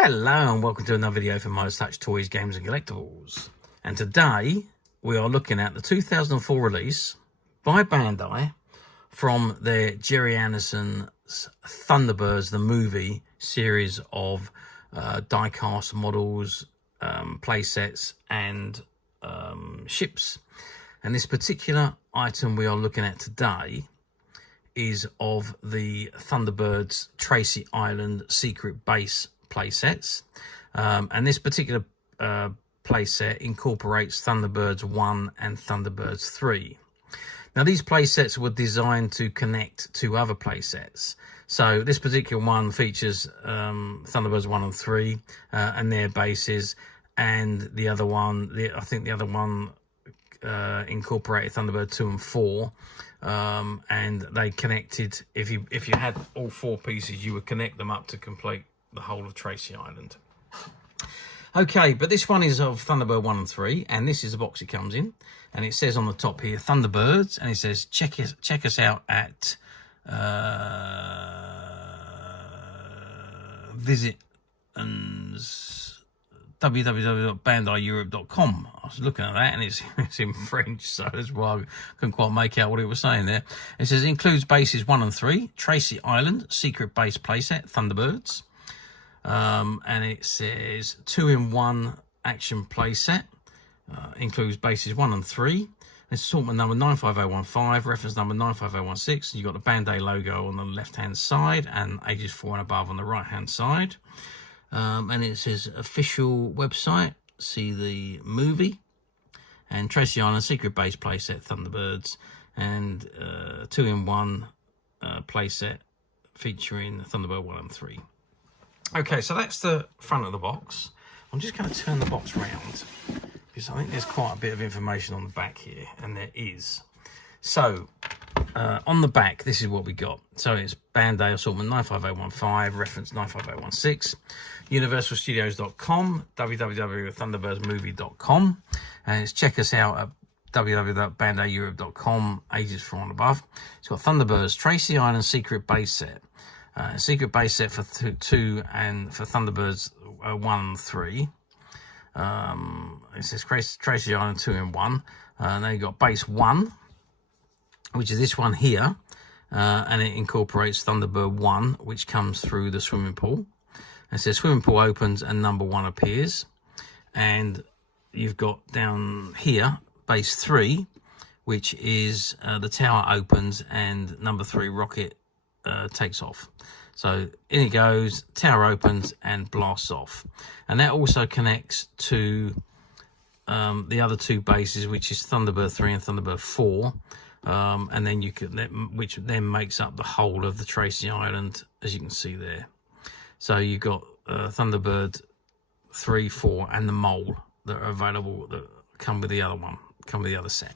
Hello and welcome to another video from Midas Touch Toys, Games and Collectibles. And today we are looking at the 2004 release by Bandai from their Gerry Anderson's Thunderbirds, the movie series of die-cast models, playsets and ships. And this particular item we are looking at today is of the Thunderbirds Tracy Island Secret Base Playsets, and this particular playset incorporates Thunderbirds 1 and Thunderbirds 3. Now these playsets were designed to connect to other playsets, so this particular one features Thunderbirds 1 and 3 and their bases, and the other one, I think the other one incorporated Thunderbird 2 and 4, and they connected. If you had all four pieces, you would connect them up to complete the whole of Tracy Island. Okay, but this one is of Thunderbird 1 and 3, and this is the box it comes in, and it says on the top here Thunderbirds, and it says check us out at visit and www.bandaieurope.com. I was looking at that and it's in French, so that's why I couldn't quite make out what it was saying there. It says includes bases 1 and 3, Tracy Island Secret Base Playset Thunderbirds. And it says 2-in-1 action playset, includes bases 1 and 3. It's assortment number 95015, reference number 95016. You've got the Bandai logo on the left hand side and ages 4 and above on the right hand side. And it says official website, see the movie, and Tracy Island Secret Base Playset Thunderbirds, and 2-in-1 playset featuring Thunderbird 1 and 3. Okay, so that's the front of the box. I'm just going to turn the box around because I think there's quite a bit of information on the back here, and there is. So, on the back, this is what we got. So it's Bandai assortment 95015, reference 95016, universalstudios.com, www.thunderbirdsmovie.com, and it's check us out at www.bandaieurope.com, ages 4 and above. It's got Thunderbirds Tracy Island Secret Base Set. Secret base set for 2 and for Thunderbirds 1 and 3. It says Tracy Island 2-in-1. Then you got base 1, which is this one here, and it incorporates Thunderbird 1, which comes through the swimming pool. It says swimming pool opens and number 1 appears. And you've got down here base 3, which is the tower opens and number 3 rocket takes off. So in it goes, tower opens and blasts off, and that also connects to the other 2 bases, which is Thunderbird 3 and Thunderbird 4, and then you can, which then makes up the whole of the Tracy Island, as you can see there. So you've got Thunderbird 3, 4, and the mole that are available that come with the other one, come with the other set.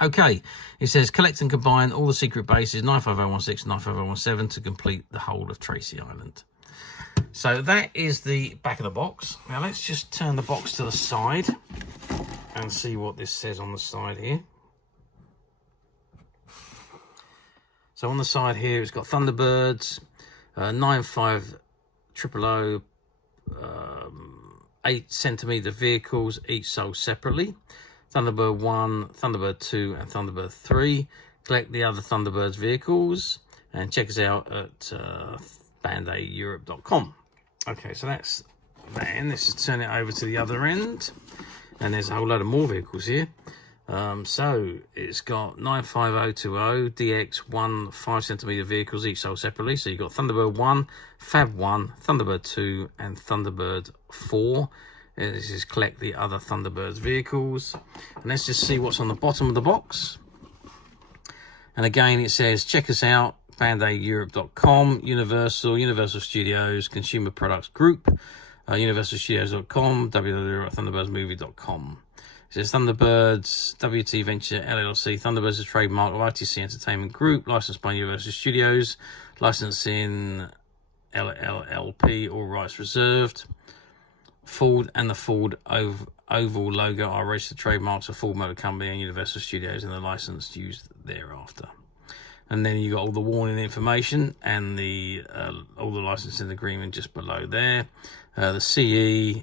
Okay, it says collect and combine all the secret bases 95016 and 95017 to complete the whole of Tracy Island. So that is the back of the box. Now let's just turn the box to the side and see what this says on the side here. So on the side here it's got Thunderbirds 95000 8cm vehicles, each sold separately. Thunderbird 1, Thunderbird 2, and Thunderbird 3. Collect the other Thunderbirds vehicles and check us out at bandaieurope.com. Okay, so that's that end. Let's just turn it over to the other end. And there's a whole load of more vehicles here. So it's got 95020 DX1 5cm vehicles, each sold separately. So you've got Thunderbird 1, Fab 1, Thunderbird 2, and Thunderbird 4. This is collect the other Thunderbirds vehicles. And let's just see what's on the bottom of the box. And again, it says check us out, bandaieurope.com, Universal Studios, Consumer Products Group, universalstudios.com, www.thunderbirdsmovie.com. It says Thunderbirds, WT Venture LLC, Thunderbirds is trademark of ITC Entertainment Group, licensed by Universal Studios, licensing LLP, all rights reserved. Ford and the Ford oval logo are registered trademarks of Ford Motor Company and Universal Studios, and the license used thereafter. And then you got all the warning information and the all the licensing agreement just below there. The CE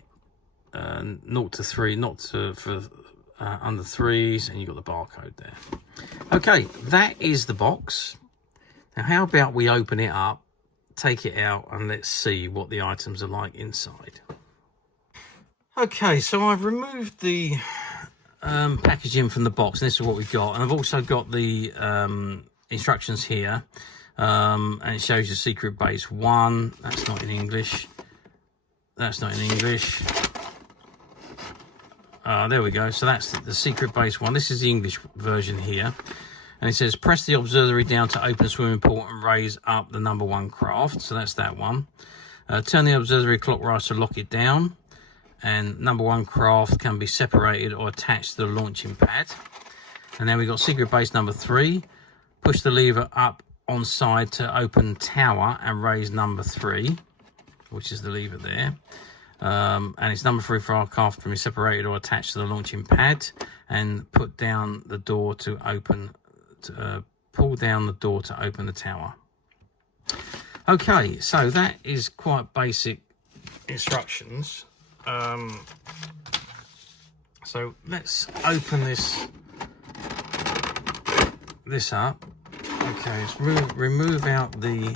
0 to 3, not to, for under 3s, and you got the barcode there. Okay, that is the box. Now, how about we open it up, take it out, and let's see what the items are like inside. Okay, so I've removed the packaging from the box, and this is what we've got. And I've also got the instructions here, and it shows you secret base 1. That's not in English. That's not in English. There we go. So that's the secret base 1. This is the English version here. And it says, press the auxiliary down to open swimming pool and raise up the number 1 craft. So that's that one. Turn the auxiliary clockwise to lock it down. And number 1 craft can be separated or attached to the launching pad. And then we got secret base number 3. Push the lever up on side to open tower and raise number 3, which is the lever there. And it's number 3 for our craft can be separated or attached to the launching pad. And put down the door to open, pull down the door to open the tower. Okay, so that is quite basic instructions. So let's open this up. Okay, let's remove out the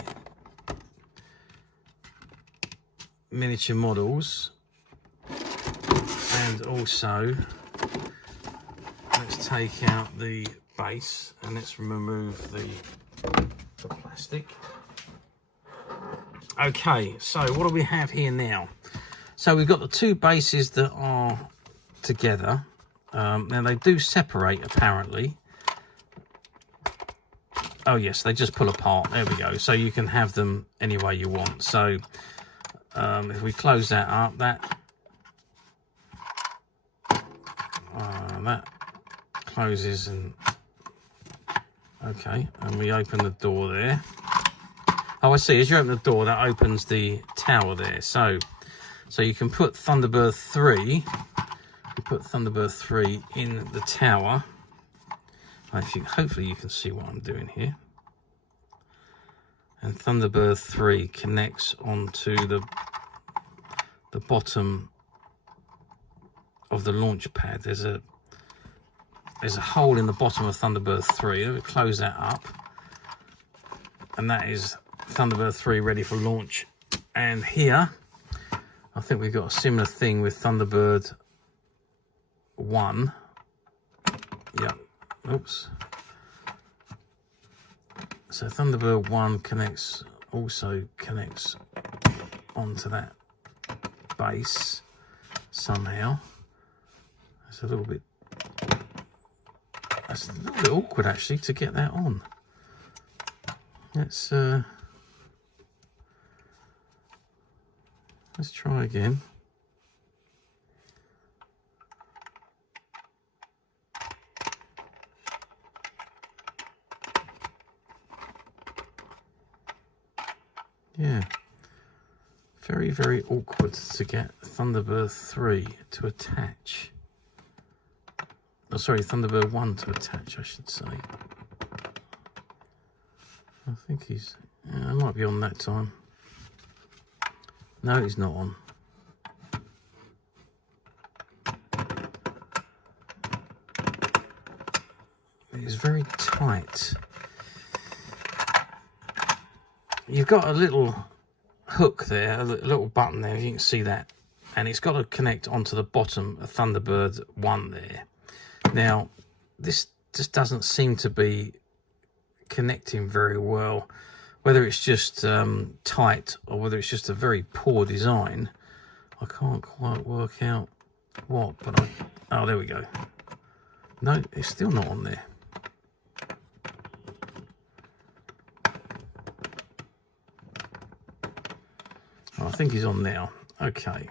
miniature models, and also let's take out the base, and let's remove the plastic. Okay, so what do we have here now? So we've got the 2 bases that are together. Now they do separate apparently. Oh yes, they just pull apart. There we go. So you can have them any way you want. So if we close that up, that closes, and okay, and we open the door there. Oh, I see. As you open the door, that opens the tower there. So you can put Thunderbird 3. You put Thunderbird 3 in the tower. Hopefully you can see what I'm doing here. And Thunderbird 3 connects onto the bottom of the launch pad. There's a hole in the bottom of Thunderbird 3. Let me close that up. And that is Thunderbird 3 ready for launch. And here, I think we've got a similar thing with Thunderbird 1. Yep. Oops. So Thunderbird 1 also connects onto that base somehow. That's a little bit awkward actually to get that on. Let's try again. Yeah, very, very awkward to get Thunderbird 3 to attach. Oh, sorry, Thunderbird 1 to attach, I should say. I think he's... Yeah, I might be on that time. No, he's not on. It's very tight. You've got a little hook there, a little button there, you can see that. And it's got to connect onto the bottom of Thunderbird 1 there. Now, this just doesn't seem to be connecting very well. Whether it's just tight or whether it's just a very poor design, I can't quite work out what, but oh, there we go. No, it's still not on there. Oh, I think he's on now. Okay.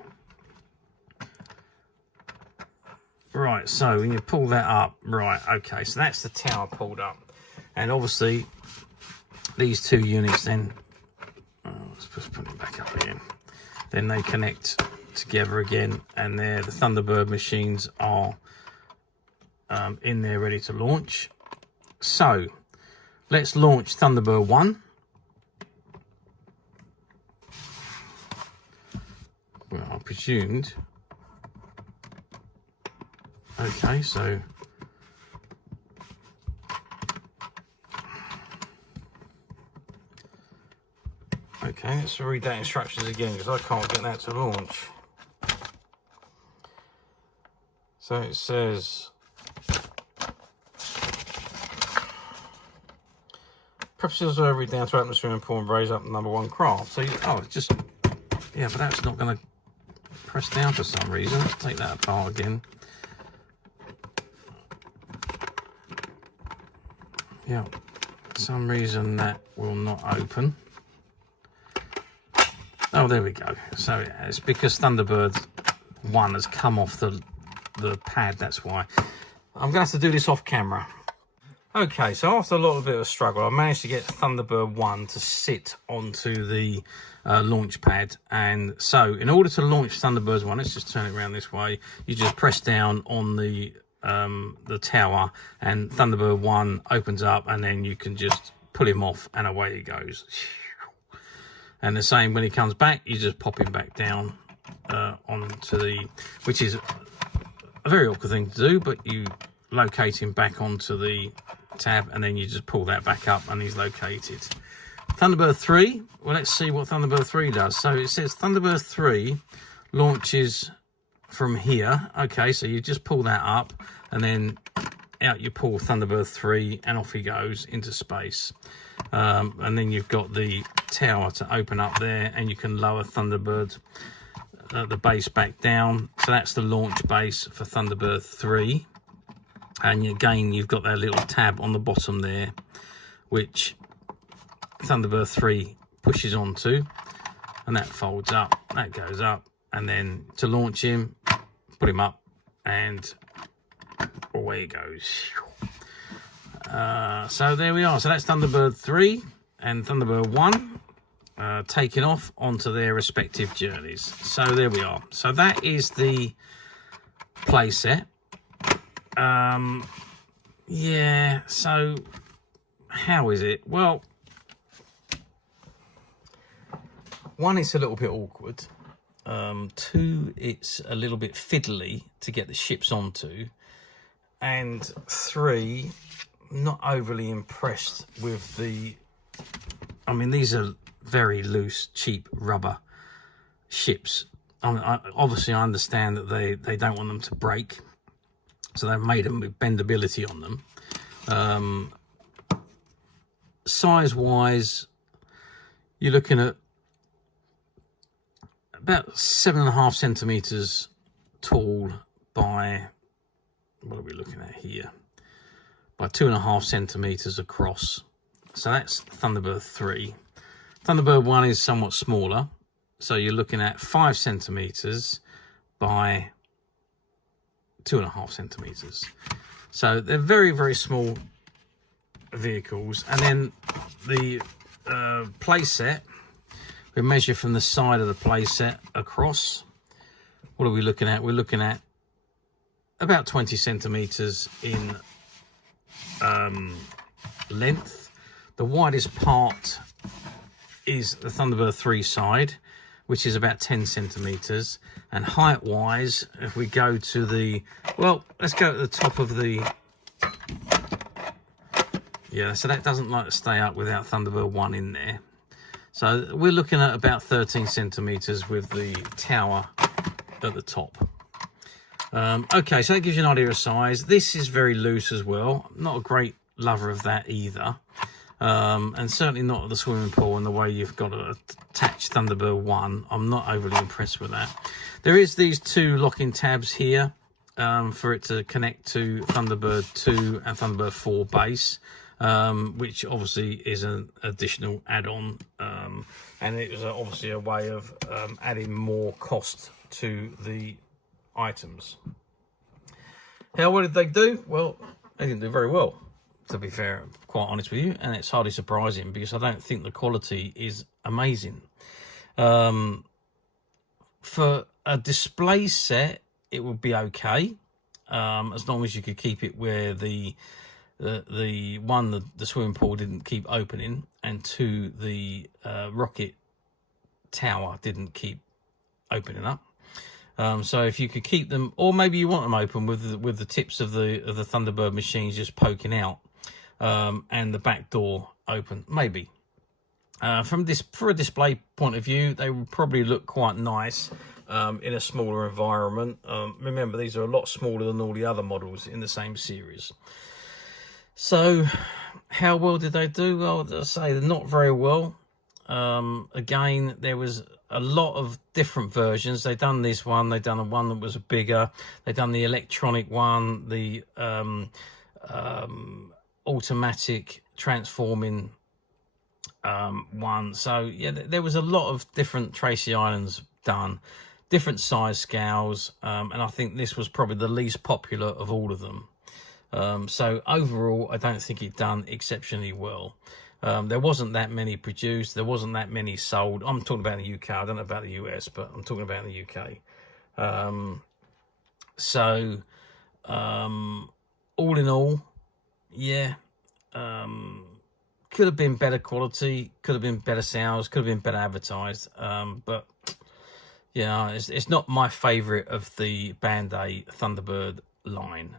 Right, so when you pull that up, right, okay, so that's the tower pulled up. And obviously, these 2 units then, let's just put it back up again. Then they connect together again, and the Thunderbird machines are in there ready to launch. So, let's launch Thunderbird 1. Well, I presumed. Okay, so okay, let's read that instructions again because I can't get that to launch. So it says prep seals are every down to atmosphere and pour and raise up number 1 craft. So it's just, yeah, but that's not going to press down for some reason. Let's take that apart again. Yeah, for some reason that will not open. Oh, there we go. So it's because Thunderbird 1 has come off the pad, that's why. I'm going to have to do this off camera. Okay, so after a little bit of a struggle, I managed to get Thunderbird 1 to sit onto the launch pad. And so in order to launch Thunderbird 1, let's just turn it around this way. You just press down on the tower and Thunderbird 1 opens up, and then you can just pull him off and away he goes. And the same when he comes back, you just pop him back down onto the, which is a very awkward thing to do, but you locate him back onto the tab and then you just pull that back up and he's located. Thunderbird 3, well, let's see what Thunderbird 3 does. So it says Thunderbird 3 launches from here. Okay, so you just pull that up and then out you pull Thunderbird 3 and off he goes into space. And then you've got the tower to open up there and you can lower Thunderbird, the base back down. So that's the launch base for Thunderbird 3. And again, you've got that little tab on the bottom there, which Thunderbird 3 pushes onto, and that folds up, that goes up, and then to launch him, put him up, and away he goes. So there we are. So that's Thunderbird 3 and Thunderbird 1 taking off onto their respective journeys. So there we are. So that is the playset. Yeah, so how is it? Well, one, it's a little bit awkward. Two, it's a little bit fiddly to get the ships onto. And three, not overly impressed with the, I mean, these are very loose, cheap rubber ships. Obviously, I understand that they don't want them to break. So they've made them with bendability on them. Size-wise, you're looking at about 7.5 centimetres tall by, what are we looking at here? By 2.5 centimetres across. So that's Thunderbird 3. Thunderbird 1 is somewhat smaller. So you're looking at 5 centimetres by 2.5 centimetres. So they're very, very small vehicles. And then the playset, we measure from the side of the playset across. What are we looking at? We're looking at about 20 centimetres in length. The widest part is the Thunderbird 3 side, which is about 10 centimetres. And height-wise, if we go to the, well, let's go to the top of the, yeah, so that doesn't like to stay up without Thunderbird 1 in there. So we're looking at about 13 centimetres with the tower at the top. Okay, so that gives you an idea of size. This is very loose as well. Not a great lover of that either. And certainly not at the swimming pool and the way you've got to attach Thunderbird 1. I'm not overly impressed with that. There is these two locking tabs here for it to connect to Thunderbird 2 and Thunderbird 4 base, which obviously is an additional add-on. And it was obviously a way of adding more cost to the items. What did they do? Well, they didn't do very well, to be fair, quite honest with you, and it's hardly surprising because I don't think the quality is amazing. For a display set, it would be okay, as long as you could keep it where the one, the swimming pool didn't keep opening, and two, the rocket tower didn't keep opening up. So if you could keep them, or maybe you want them open with the tips of the Thunderbird machines just poking out, and the back door open, maybe. For a display point of view, they would probably look quite nice in a smaller environment. Remember, these are a lot smaller than all the other models in the same series. So, how well did they do? Well, I'll say not very well. Again, there was a lot of different versions. They done this one, they done one that was bigger, they done the electronic one, the automatic transforming one. So yeah, there was a lot of different Tracy Islands done, different size scales, and I think this was probably the least popular of all of them. So overall, I don't think it done exceptionally well. There wasn't that many produced, there wasn't that many sold. I'm talking about the UK, I don't know about the US, but I'm talking about the UK. All in all, yeah, could have been better quality, could have been better sales, could have been better advertised, but yeah, it's not my favorite of the Bandai Thunderbird line.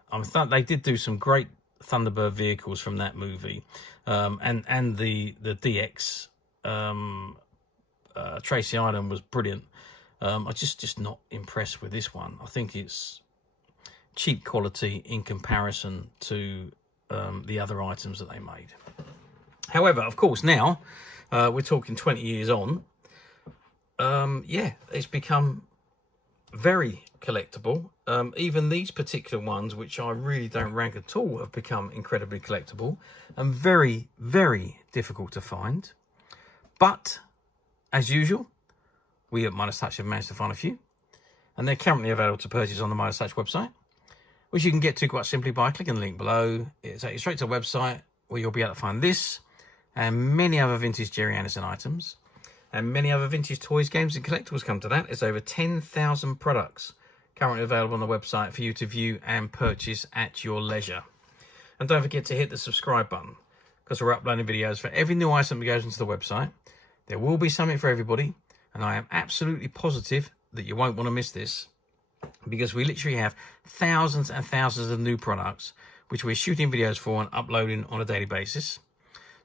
They did do some great Thunderbird vehicles from that movie, and the DX Tracy Island was brilliant. I'm just not impressed with this one. I think it's cheap quality in comparison to the other items that they made. However, of course, now we're talking 20 years on. Yeah, it's become very collectible. Even these particular ones, which I really don't rank at all, have become incredibly collectible and very, very difficult to find. But as usual, we at Midas Touch have managed to find a few, and they're currently available to purchase on the Midas Touch website, which you can get to quite simply by clicking the link below. It'll take you straight to the website where you'll be able to find this and many other vintage Gerry Anderson items, and many other vintage toys, games and collectibles come to that. There's over 10,000 products currently available on the website for you to view and purchase at your leisure. And don't forget to hit the subscribe button, because we're uploading videos for every new item that goes into the website. There will be something for everybody, and I am absolutely positive that you won't want to miss this, because we literally have thousands and thousands of new products which we're shooting videos for and uploading on a daily basis.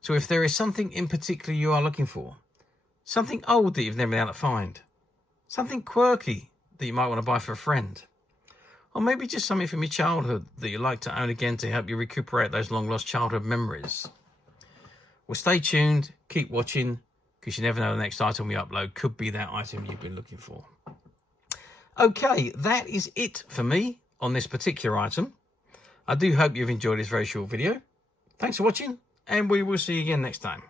So if there is something in particular you are looking for, something old that you've never been able to find, something quirky that you might want to buy for a friend, or maybe just something from your childhood that you'd like to own again to help you recuperate those long lost childhood memories, well, stay tuned, keep watching, because you never know, the next item we upload could be that item you've been looking for. Okay, that is it for me on this particular item. I do hope you've enjoyed this very short video. Thanks for watching, and we will see you again next time.